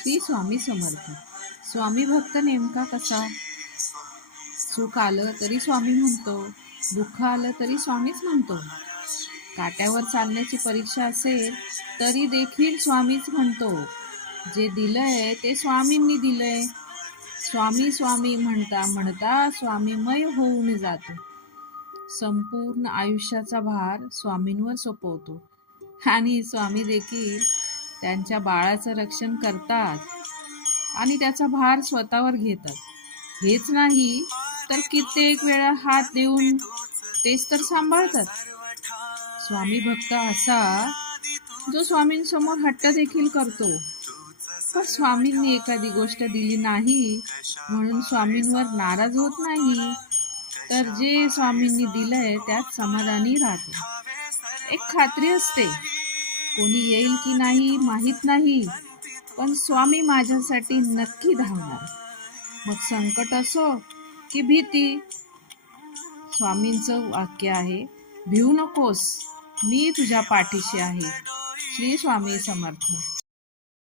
श्री स्वामी समर्थ. स्वामी भक्त नेमका कसा? सुख आलं तरी स्वामी म्हणतो, दुःख आलं तरी स्वामीच म्हणतो. काट्यावर चालण्याची परीक्षा असेल तरी देखील स्वामीच म्हणतो. जे दिलंय ते स्वामींनी दिलंय. स्वामी स्वामी म्हणता म्हणता स्वामीमय होऊन जातो. संपूर्ण आयुष्याचा भार स्वामींवर सोपवतो आणि स्वामी देखील त्यांच्या बाळाचं रक्षण करतात आणि त्याचा भार स्वतःवर घेतात. हेच नाही तर कित्येक वेळा हात देऊन तेच तर सांभाळतात. स्वामी भक्त असा जो स्वामींसमोर हट्ट देखील करतो. पण स्वामींनी एखादी गोष्ट दिली नाही म्हणून स्वामींवर नाराज होत नाही, तर जे स्वामींनी दिलंय त्यात समाधानी राहतो. एक खात्री असते, कोणी येईल की नाही माहीत नाही, पण स्वामी माझ्यासाठी नक्की धावणार. मग संकट असो की भीती. स्वामींचं वाक्य आहे, भिवू नकोस, मी तुझ्या पाठीशी आहे. श्री स्वामी समर्थ.